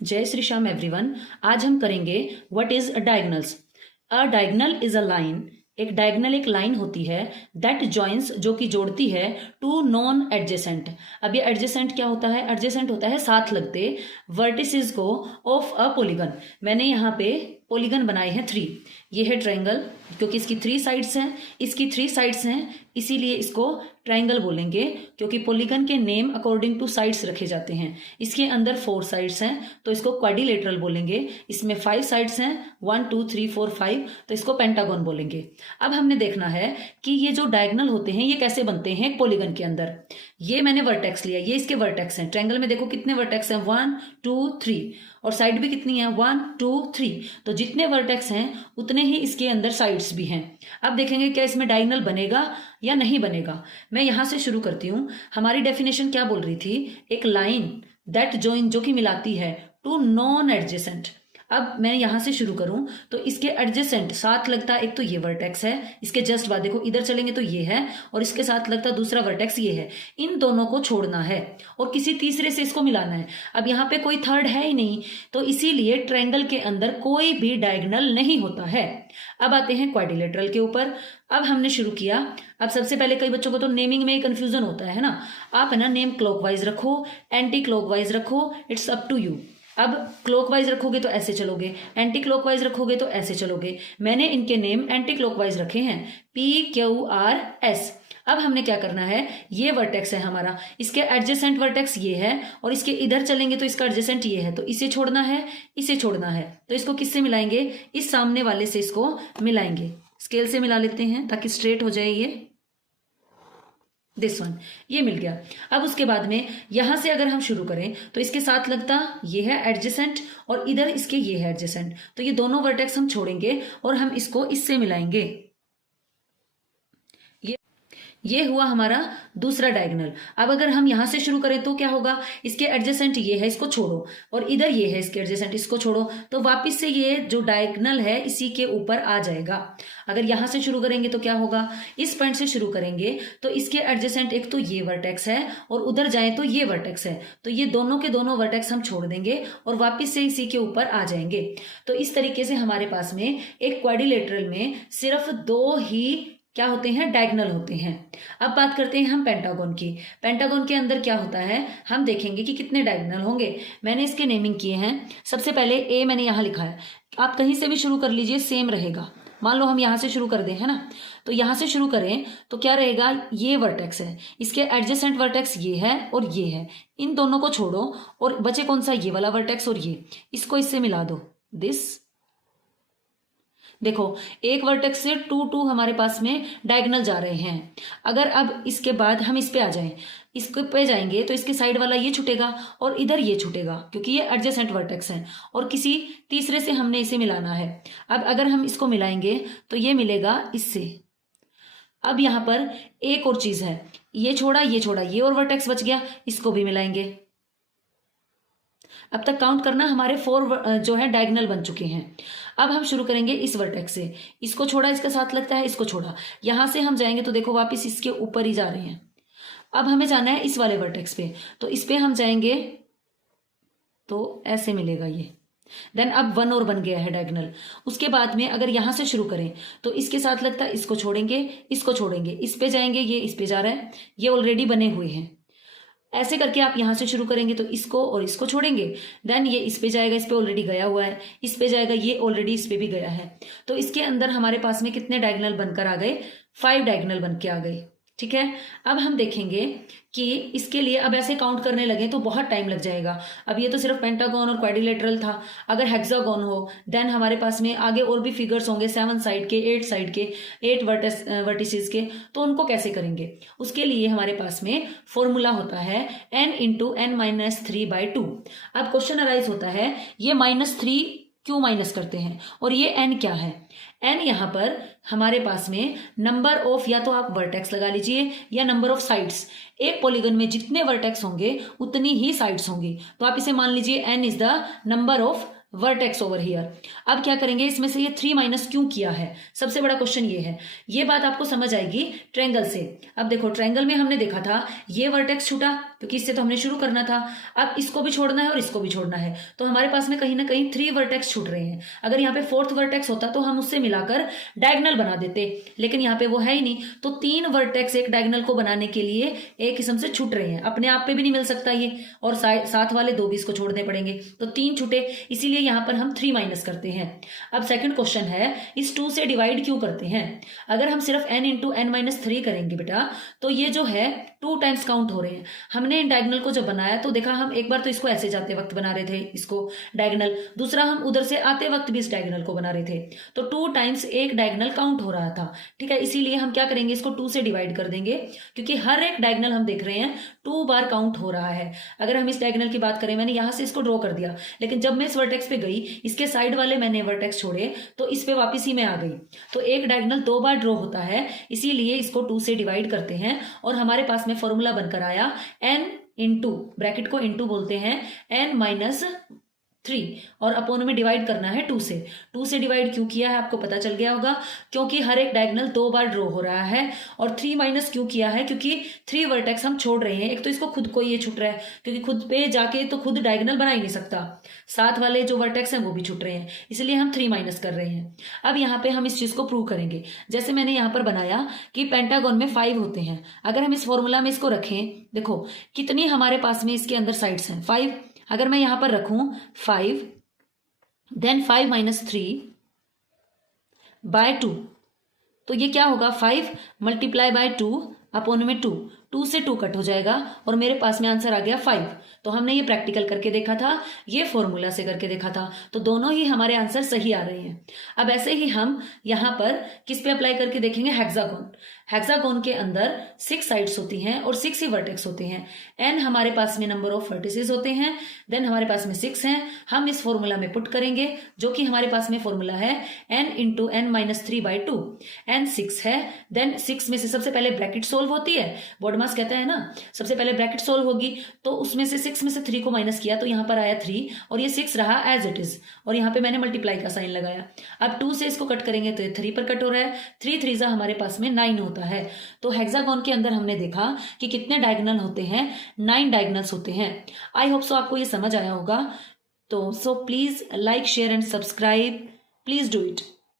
जय श्री श्याम एवरीवन। आज हम करेंगे what is a diagonals. A diagonal is a line. एक डायगनल एक लाइन होती है दैट जॉइंस, जो कि जोड़ती है टू नॉन एडजेसेंट। अब ये एडजेसेंट क्या होता है? एडजेसेंट होता है साथ लगते वर्टिसेस को ऑफ अ पॉलीगन। मैंने यहाँ पे पॉलीगन बनाए हैं 3। ये है ट्रायंगल, क्योंकि इसकी 3 साइड्स हैं। इसकी 3 साइड्स हैं, इसीलिए इसको ट्रायंगल बोलेंगे, क्योंकि पॉलीगन के नेम अकॉर्डिंग टू साइड्स रखे जाते हैं। इसके अंदर 4 साइड्स हैं तो इसको क्वाड्रिलेटरल बोलेंगे। इसमें 5 साइड्स हैं, 1 2 3 4 5, तो इसको पेंटागन बोलेंगे। अब हमने देखना है कि ये जो डायगोनल होते हैं ये कैसे बनते हैं एक पॉलीगन के अंदर। ये मैंने वर्टेक्स लिया, ये इसके वर्टेक्स हैं। ट्रायंगल में देखो कितने वर्टेक्स हैं, 1 2 3, और साइड भी कितनी है, 1 2 3। तो जितने वर्टेक्स हैं उतने ही इसके अंदर साइड्स भी हैं। अब देखेंगे क्या इसमें डायगोनल बनेगा या नहीं बनेगा। मैं यहां से शुरू करती हूं। हमारी डेफिनेशन क्या बोल रही थी? एक लाइन दैट जॉइन, जो कि मिलाती है टू नॉन एडजेसेंट। अब मैं यहां से शुरू करूं तो इसके एडजेसेंट साथ लगता एक तो ये वर्टेक्स है, इसके जस्ट बाद देखो इधर चलेंगे तो ये है, और इसके साथ लगता दूसरा वर्टेक्स ये है। इन दोनों को छोड़ना है और किसी तीसरे से इसको मिलाना है। अब यहाँ पे कोई थर्ड है ही नहीं, तो इसीलिए ट्रायंगल के अंदर कोई भी डायगोनल नहीं होता है। अब आते हैं क्वाड्रिलेटरल के ऊपर। अब हमने शुरू किया। अब सबसे पहले कई बच्चों को तो नेमिंग में कंफ्यूजन होता है ना। आप है ना नेम क्लॉकवाइज रखो, एंटी क्लॉकवाइज रखो, इट्स अप टू यू। अब क्लॉकवाइज रखोगे तो ऐसे चलोगे, एंटी क्लॉकवाइज रखोगे तो ऐसे चलोगे। मैंने इनके नेम एंटी क्लॉकवाइज रखे हैं, PQRS। अब हमने क्या करना है, ये वर्टेक्स है हमारा, इसके एडजेसेंट वर्टेक्स ये है, और इसके इधर चलेंगे तो इसका एडजेसेंट ये है, तो इसे छोड़ना है, इसे छोड़ना है। तो इसको किससे मिलाएंगे? इस सामने वाले से इसको मिलाएंगे। स्केल से मिला लेते हैं ताकि स्ट्रेट हो जाए ये। दिस वन, ये मिल गया। अब उसके बाद में यहां से अगर हम शुरू करें तो इसके साथ लगता ये है एडजेसेंट, और इधर इसके ये है एडजेसेंट। तो ये दोनों वर्टेक्स हम छोड़ेंगे और हम इसको इससे मिलाएंगे। ये हुआ हमारा दूसरा डायगोनल। अब अगर हम यहां से शुरू करें तो क्या होगा? इसके एडजेसेंट ये है, इसको छोड़ो, और इधर ये है इसके एडजेसेंट, इसको छोड़ो, तो वापस से ये जो डायगोनल है इसी के ऊपर आ जाएगा। अगर यहां से शुरू करेंगे तो क्या होगा? इस पॉइंट से शुरू करेंगे तो इसके एडजेसेंट एक तो ये वर्टेक्स है और उधर जाए तो ये वर्टेक्स है, तो ये दोनों के दोनों वर्टेक्स हम छोड़ देंगे और वापिस से इसी के ऊपर आ जाएंगे। तो इस तरीके से हमारे पास में एक क्वाड्रिलेटरल में सिर्फ 2 ही क्या होते हैं? डायगोनल होते हैं। अब बात करते हैं हम पेंटागन की। पेंटागन के अंदर क्या होता है हम देखेंगे कि कितने डायगोनल होंगे। मैंने इसके नेमिंग किए हैं। सबसे पहले ए मैंने यहां लिखा है, आप कहीं से भी शुरू कर लीजिए, सेम रहेगा। मान लो हम यहां से शुरू कर दें, है ना, तो यहां से शुरू करें तो क्या रहेगा? ये वर्टेक्स है, इसके एडजेसेंट वर्टेक्स ये है और ये है, इन दोनों को छोड़ो और बचे कौन सा? ये वाला वर्टेक्स और ये, इसको इससे मिला दो। दिस देखो एक वर्टेक्स से 2 2 हमारे पास में डायगोनल जा रहे हैं। अगर अब इसके बाद हम इस पे आ जाएं, इसके पे जाएंगे तो इसके साइड वाला ये छूटेगा और इधर ये छूटेगा, क्योंकि ये एडजेसेंट वर्टेक्स हैं और किसी तीसरे से हमने इसे मिलाना है। अब अगर हम इसको मिलाएंगे तो ये मिलेगा इससे। अब यहां पर एक और चीज है, ये छोड़ा ये छोड़ा, ये और वर्टेक्स बच गया, इसको भी मिलाएंगे। अब तक काउंट करना, हमारे 4 जो है डायगोनल बन चुके हैं। अब हम शुरू करेंगे इस वर्टेक्स से, इसको छोड़ा, इसका साथ लगता है, इसको छोड़ा, यहां से हम जाएंगे तो देखो वापस इसके ऊपर ही जा रहे हैं। अब हमें जाना है इस वाले वर्टेक्स पे, तो इस पे हम जाएंगे तो ऐसे मिलेगा ये। देन अब 1 और बन गया है डायगोनल। उसके बाद में अगर यहां से शुरू करें तो इसके साथ लगता है, इसको छोड़ेंगे, इसको छोड़ेंगे, इस पे जाएंगे, ये इस पे जा रहा है, ये ऑलरेडी बने हुए हैं। ऐसे करके आप यहां से शुरू करेंगे तो इसको और इसको छोड़ेंगे, देन ये इस पे जाएगा, इस पे ऑलरेडी गया हुआ है, इस पे जाएगा, ये ऑलरेडी इस पे भी गया है। तो इसके अंदर हमारे पास में कितने डायगोनल बनकर आ गए? 5 डायगोनल बन के आ गए। ठीक है। अब हम देखेंगे कि इसके लिए अब ऐसे काउंट करने लगे तो बहुत टाइम लग जाएगा। अब ये तो सिर्फ पेंटागन और क्वाड्रिलेटरल था। अगर हेक्सागन हो देन हमारे पास में आगे और भी फिगर्स होंगे, 7 साइड के, 8 साइड के, 8 वर्टिसेस के, तो उनको कैसे करेंगे? उसके लिए हमारे पास में फॉर्मूला होता है n इंटू n-3/2। अब क्वेश्चन अराइज होता है ये -3 क्यों माइनस करते हैं और ये n क्या है? n यहां पर हमारे पास में नंबर ऑफ, या तो आप वर्टेक्स लगा लीजिए या नंबर ऑफ साइड्स। एक पॉलीगन में जितने वर्टेक्स होंगे उतनी ही साइड्स होंगी, तो आप इसे मान लीजिए n is the number of vertex over here. अब क्या करेंगे, इसमें से ये 3 माइनस क्यों किया है, सबसे बड़ा क्वेश्चन ये है। ये बात आपको समझ आएगी ट्रायंगल से। अब देखो ट्रायंगल में हमने देखा था ये वर्टेक्स छूटा, क्योंकि इससे तो हमने शुरू करना था। अब इसको भी छोड़ना है और इसको भी छोड़ना है, तो हमारे पास में कहीं ना कहीं 3 वर्टेक्स छूट रहे हैं। अगर यहाँ पे 4th वर्टेक्स होता तो हम उससे मिलाकर डायगोनल बना देते, लेकिन यहाँ पे वो है ही नहीं। तो 3 वर्टेक्स एक डायगोनल को बनाने के लिए एक किस्म से छूट रहे हैं, अपने आप पे भी नहीं मिल सकता ये, और साथ वाले 2 भी इसको छोड़ने पड़ेंगे, तो 3 छूटे, इसीलिए यहाँ पर हम 3 माइनस करते हैं। अब सेकंड क्वेश्चन है, इस 2 से डिवाइड क्यों करते हैं। अगर हम सिर्फ n इंटू n माइनस 3 करेंगे बेटा, तो ये जो है 2 टाइम्स काउंट हो रहे हैं। हमने इन डायगोनल को जब बनाया तो देखा, हम एक बार तो इसको ऐसे जाते वक्त बना रहे थे इसको डायगोनल, दूसरा हम उधर से आते वक्त भी इस डायगोनल को बना रहे थे, तो 2 टाइम्स एक डायगोनल काउंट हो रहा था। ठीक है, इसीलिए हम क्या करेंगे, इसको 2 से डिवाइड कर देंगे, क्योंकि हर एक डायगोनल हम देख रहे हैं 2 बार काउंट हो रहा है। अगर हम इस डायगोनल की बात करें, मैंने यहां से इसको ड्रॉ कर दिया, लेकिन जब मैं इस वर्टेक्स पे गई, इसके साइड वाले मैंने वर्टेक्स छोड़े, तो इस पे वापिस ही मैं आ गई। तो एक डायगोनल 2 बार ड्रॉ होता है, इसीलिए इसको 2 से डिवाइड करते हैं, और हमारे पास में फॉर्मूला बनकर आया n इंटू, ब्रैकेट को इंटू बोलते हैं, n माइनस 3, और अपोन में डिवाइड करना है 2 से। 2 से डिवाइड क्यों किया है आपको पता चल गया होगा, क्योंकि हर एक डायगोनल 2 बार ड्रॉ हो रहा है। और 3 माइनस क्यों किया है, क्योंकि 3 वर्टेक्स हम छोड़ रहे हैं। एक तो इसको खुद को ये छूट रहा है, क्योंकि खुद पे जाके तो खुद डायगोनल बना ही नहीं सकता, साथ वाले जो वर्टेक्स हैं वो भी छूट रहे हैं, इसलिए हम 3 माइनस कर रहे हैं। अब यहाँ पे हम इस चीज को प्रूव करेंगे, जैसे मैंने यहाँ पर बनाया कि पेंटागन में 5 होते हैं। अगर हम इस फॉर्मूला में इसको रखें, देखो कितनी हमारे पास में इसके अंदर साइड्स हैं, 5। अगर मैं यहाँ पर रखूं 5, देन 5 माइनस 3 बाय 2, तो ये क्या होगा, 5 मल्टीप्लाई बाय 2 अपोन में 2 से 2 कट हो जाएगा, और मेरे पास में आंसर आ गया 5। तो हमने ये प्रैक्टिकल करके देखा था, ये फॉर्मूला से करके देखा था, तो दोनों ही हमारे आंसर सही आ रहे हैं। अब ऐसे ही हम यहाँ पर किस पे अप्लाई करके देखेंगे, हेक्सागोन। हेक्सागोन के अंदर 6 साइड्स होती हैं और 6 ही वर्टेक्स होते हैं। n हमारे पास में नंबर ऑफ वर्टिसेस होते हैं, देन हमारे पास में 6 हैं। हम इस फॉर्मूला में पुट करेंगे, जो कि हमारे पास में फॉर्मूला है n into n minus 3 by 2। n 6 है, देन 6 में से सबसे पहले ब्रैकेट सोल्व होती है, बॉडमास कहता है ना, सबसे पहले ब्रैकेट सोल्व होगी, तो उसमें से 6 में से 3 को माइनस किया, तो यहाँ पर आया 3, और ये 6 रहा एज इट इज, और यहाँ पे मैंने मल्टीप्लाई का साइन लगाया। अब 2 से इसको कट करेंगे तो ये 3 पर कट हो रहा है, 3 3 हमारे पास में 9 होता है। तो हेक्सागोन के अंदर हमने देखा कि कितने डायगोनल होते हैं, 9 डायगोनल्स होते हैं। आई होप सो आपको ये समझ आया होगा। तो so please like, share and subscribe, please do it.